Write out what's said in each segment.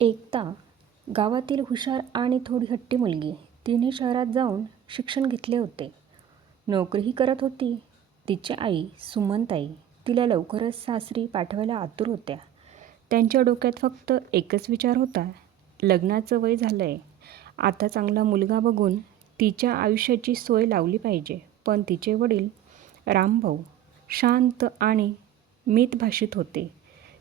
एकता गावातील हुशार आणि थोडी हट्टी मुलगी. तिने शहरात जाऊन शिक्षण घेतले होते. नोकरीही करत होती. तिची आई सुमनताई तिला लवकरच सासरी पाठवायला आतुर होत्या. त्यांच्या डोक्यात फक्त एकच विचार होता, लग्नाचं वय झालं आहे आता चांगला मुलगा बघून तिच्या आयुष्याची सोय लावली पाहिजे. पण तिचे वडील रामभाऊ शांत आणि मितभाषित होते.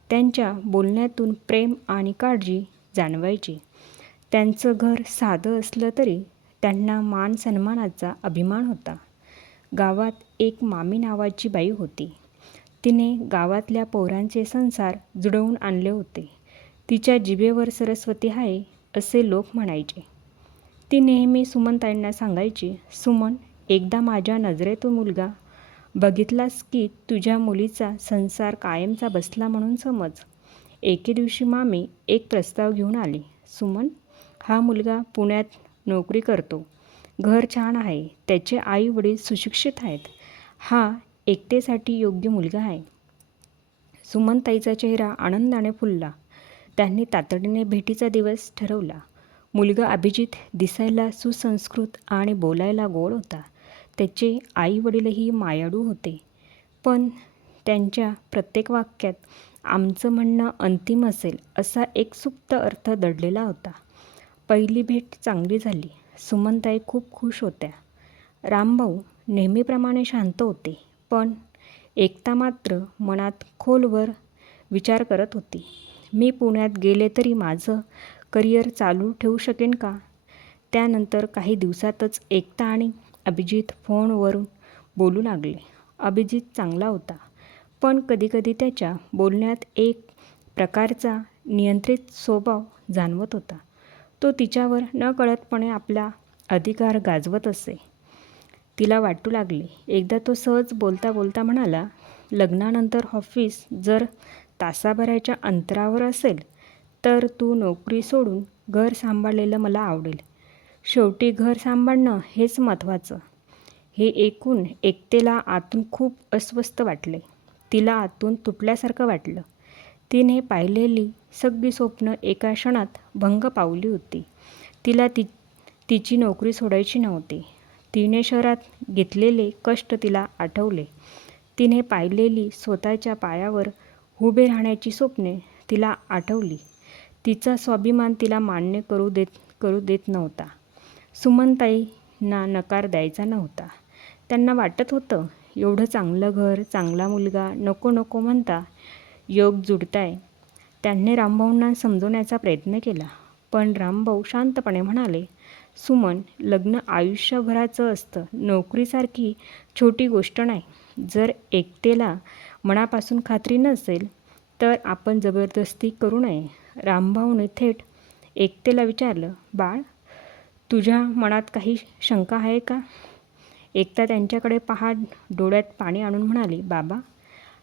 त्यांच्या बोलण्यातून प्रेम आणि काळजी जाणवायची. त्यांचं घर साधं असलं तरी त्यांना मान-सन्मानाचा अभिमान होता. गावात एक मामी नावाची बाई होती. तिने गावातल्या पोरांचे संसार जुळवून आणले होते. तिच्या जिभेवर सरस्वती आहे, असे लोक म्हणायचे. ती नेहमी सुमनताईंना सांगायची, सुमन, एकदा माझ्या नजरेतून मुलगा बघितलास की तुझ्या मुलीचा संसार कायमचा बसला म्हणून समज. एके दिवशी मामी एक प्रस्ताव घेऊन आली. सुमन, हा मुलगा पुण्यात नोकरी करतो. घर छान आहे. त्याचे आई-वडील सुशिक्षित आहेत. हा एकतेसाठी योग्य मुलगा आहे. सुमनताईचा चेहरा आनंदाने फुलला. त्यांनी तातडीने भेटीचा दिवस ठरवला. मुलगा अभिजित दिसायला सुसंस्कृत आणि बोलायला गोड होता. त्याचे आई-वडीलही मायाळू होते. पण त्यांच्या प्रत्येक वाक्यात आमचं म्हणणं अंतिम असेल, असा एक सुप्त अर्थ दडलेला होता. पहिली भेट चांगली झाली. सुमनताई खूप खुश होत्या. रामभाऊ नेहमीप्रमाणे शांत होते. पण एकता मात्र मनात खोलवर विचार करत होती. मी पुण्यात गेले तरी माझं करिअर चालू ठेवू शकेन का? त्यानंतर काही दिवसातच एकता आणि अभिजित फोनवरून बोलू लागले. अभिजित चांगला होता. पण कधीकधी त्याच्या बोलण्यात एक प्रकारचा नियंत्रित स्वभाव जाणवत होता. तो तिच्यावर नकळतपणे आपला अधिकार गाजवत असे. तिला वाटू लागले. एकदा तो सहज बोलता बोलता म्हणाला, लग्नानंतर ऑफिस जर तासाभराच्या अंतरावर असेल, तर तू नोकरी सोडून घर सांभाळलेलं मला आवडेल. शेवटी घर सांभाळणं हेच महत्त्वाचं. हे ऐकून एकतेला आतून खूप अस्वस्थ वाटले. तिला आतून तुटल्यासारखं वाटलं. तिने पाहिलेली सगळी स्वप्न एका क्षणात भंग पावली होती. तिला तिची नोकरी सोडायची नव्हती. तिने शहरात घेतलेले कष्ट तिला आठवले. तिने पाहिलेली स्वतःच्या पायावर उभे राहण्याची स्वप्ने तिला आठवली. तिचा स्वाभिमान तिला मान्य करू देत करू देत नव्हता. सुमनताईंना नकार द्यायचा नव्हता. त्यांना वाटत होतं, एवढं चांगलं घर, चांगला मुलगा, नको नको म्हणता योग जुडताय त्यांनी रामभाऊंना समजवण्याचा प्रयत्न केला. पण रामभाऊ शांतपणे म्हणाले, सुमन, लग्न आयुष्यभराचं असतं. नोकरीसारखी छोटी गोष्ट नाही. जर एकतेला मनापासून खात्री नसेल, तर आपण जबरदस्ती करू नये. रामभाऊने थेट एकतेला विचारलं, बाळ, तुझ्या मनात काही शंका आहे का? एकता त्यांच्याकडे पहा डोळ्यात पाणी आणून म्हणाली, बाबा,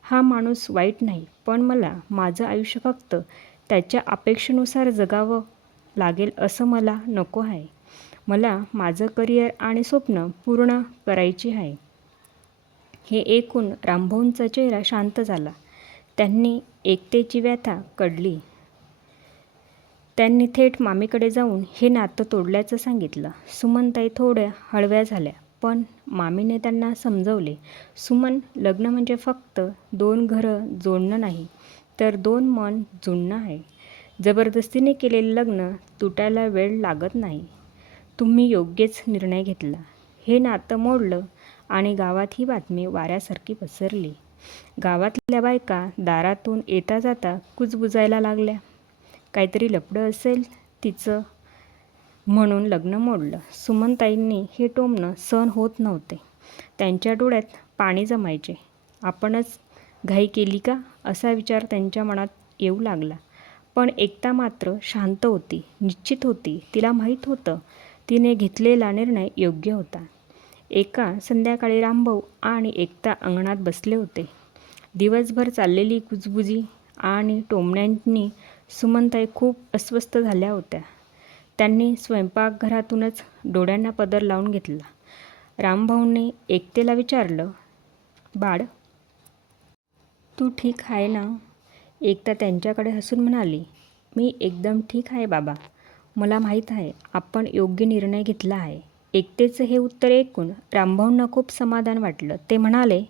हा माणूस वाईट नाही. पण मला माझं आयुष्य फक्त त्याच्या अपेक्षेनुसार जगावं लागेल असं मला नको आहे. मला माझं करिअर आणि स्वप्न पूर्ण करायची आहे. हे ऐकून रामभाऊंचा चेहरा शांत झाला. त्यांनी एकतेची व्यथा कळली. त्यांनी थेट मामीकडे जाऊन हे नातं तोडल्याचं सांगितलं. सुमनताई थोड्या हळव्या झाल्या. पण मामीने त्यांना समजावले, सुमन, लग्न म्हणजे फक्त दोन घरं जोडणं नाही, तर दोन मन जुळणं आहे. जबरदस्तीने केलेलं लग्न तुटायला वेळ लागत नाही. तुम्ही योग्यच निर्णय घेतला. हे नातं मोडलं आणि गावात ही बातमी वाऱ्यासारखी पसरली. गावातल्या बायका दारातून येता जाता कुजबुजायला लागल्या. काहीतरी लपडं असेल तिचं म्हणून लग्न मोडलं. सुमनताईंनी हे टोमणं सहन होत नव्हते. त्यांच्या डोळ्यात पाणी जमायचे. आपणच घाई केली का, असा विचार त्यांच्या मनात येऊ लागला. पण एकता मात्र शांत होती, निश्चित होती. तिला माहीत होतं, तिने घेतलेला निर्णय योग्य होता. एका संध्याकाळी रामभाऊ आणि एकता अंगणात बसले होते. दिवसभर चाललेली कुजबुजी आणि टोमण्यांनी सुमनताई खूप अस्वस्थ झाल्या होत्या. त्यांनी स्वयंपाकघरातूनच डोळ्यांना पदर लावून घेतला. रामभाऊंनी एकतेला विचारलं, बाळ, तू ठीक आहे ना? एकता त्यांच्याकडे हसून म्हणाली, मी एकदम ठीक आहे बाबा मला माहीत आहे आपण योग्य निर्णय घेतला आहे एकतेचं हे उत्तर ऐकून रामभाऊंना खूप समाधान वाटलं ते म्हणाले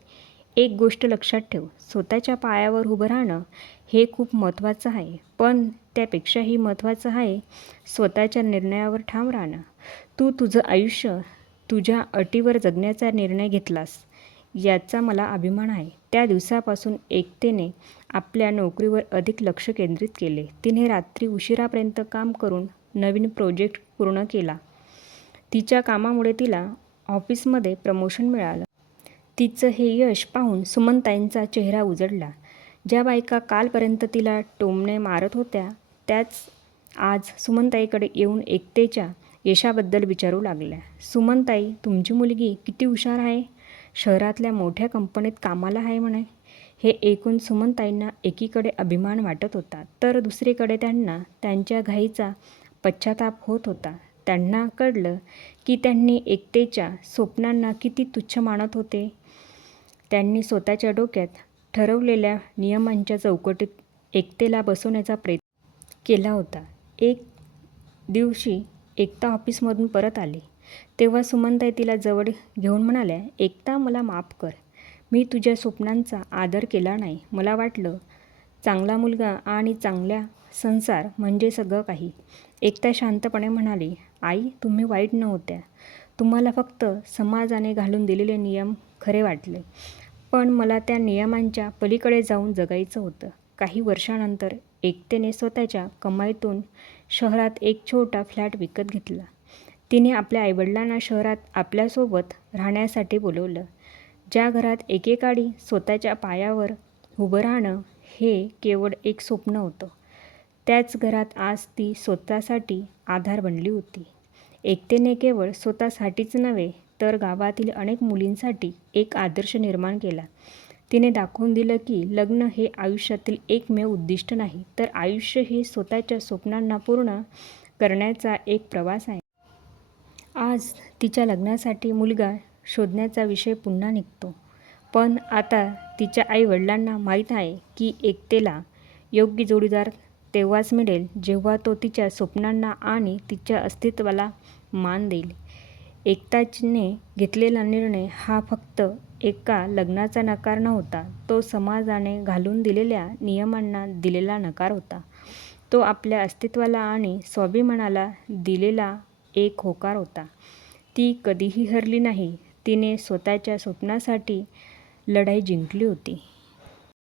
एक गोष्ट लक्षात ठेव. स्वतःच्या पायावर उभं राहणं हे खूप महत्त्वाचं आहे. पण त्यापेक्षाही महत्त्वाचं आहे स्वतःच्या निर्णयावर ठाम राहणं. तू तुझं आयुष्य तुझ्या अटीवर जगण्याचा निर्णय घेतलास याचा मला अभिमान आहे. त्या दिवसापासून एकतेने आपल्या नोकरीवर अधिक लक्ष केंद्रित केले. तिने रात्री उशिरापर्यंत काम करून नवीन प्रोजेक्ट पूर्ण केला. तिच्या कामामुळे तिला ऑफिसमध्ये प्रमोशन मिळालं. तिचं हे यश पाहून सुमनताईंचा चेहरा उजडला. ज्या बायका कालपर्यंत तिला टोमणे मारत होत्या त्याच आज सुमनताईकडे येऊन एकतेच्या यशाबद्दल विचारू लागल्या. सुमनताई तुमची मुलगी किती हुशार आहे? शहरातल्या मोठ्या कंपनीत कामाला आहे म्हणे हे ऐकून सुमनताईंना एकीकडे अभिमान वाटत होता तर दुसरीकडे त्यांना त्यांच्या घाईचा पश्चाताप होत होता. त्यांना कळलं की त्यांनी एकतेच्या स्वप्नांना किती तुच्छ मानत होते. त्यांनी स्वतःच्या डोक्यात ठरवलेल्या नियमांच्या चौकटीत एकतेला बसवण्याचा प्रयत्न केला होता. एक दिवशी एकता ऑफिसमधून परत आली. तेव्हा सुमनताई तिला जवळ घेऊन म्हणाल्या एकता मला माफ कर. मी तुझ्या स्वप्नांचा आदर केला नाही. मला वाटलं चांगला मुलगा आणि चांगल्या संसार म्हणजे सगळं काही. एकता शांतपणे म्हणाली आई तुम्ही वाईट नव्हत्या. तुम्हाला फक्त समाजाने घालून दिलेले नियम खरे वाटले. पण मला त्या नियमांच्या पलीकडे जाऊन जगायचं होतं. काही वर्षानंतर एकतेने स्वतःच्या कमाईतून शहरात एक छोटा फ्लॅट विकत घेतला. तिने आपल्या आईवडिलांना शहरात आपल्यासोबत राहण्यासाठी बोलवलं. ज्या घरात एकेकाळी स्वतःच्या पायावर उभं राहणं हे केवळ एक स्वप्न होतं. त्याच घरात आज ती स्वतःसाठी आधार बनली होती. एकतेने केवळ स्वतःसाठीच नव्हे तर गावातील अनेक मुलींसाठी एक आदर्श निर्माण केला. तिने दाखवून दिलं की लग्न हे आयुष्यातील एकमेव उद्दिष्ट नाही तर आयुष्य हे स्वतःच्या स्वप्नांना पूर्ण करण्याचा एक प्रवास आहे. आज तिच्या लग्नासाठी मुलगा शोधण्याचा विषय पुन्हा निघतो. पण आता तिच्या आईवडिलांना माहीत आहे की एकतेला योग्य जोडीदार तेव्हाच मिळेल जेव्हा तो तिच्या स्वप्नांना आणि तिच्या अस्तित्वाला मान देईल. एकताचने घेतलेला निर्णय हा फक्त एका लग्नाचा नकार नव्हता. तो समाजाने घालून दिलेल्या नियमांना दिलेला नकार होता. तो आपल्या अस्तित्वाला आणि स्वाभिमानाला दिलेला एक होकार होता. ती कधीही हरली नाही. तिने स्वतःच्या स्वप्नासाठी लढाई जिंकली होती.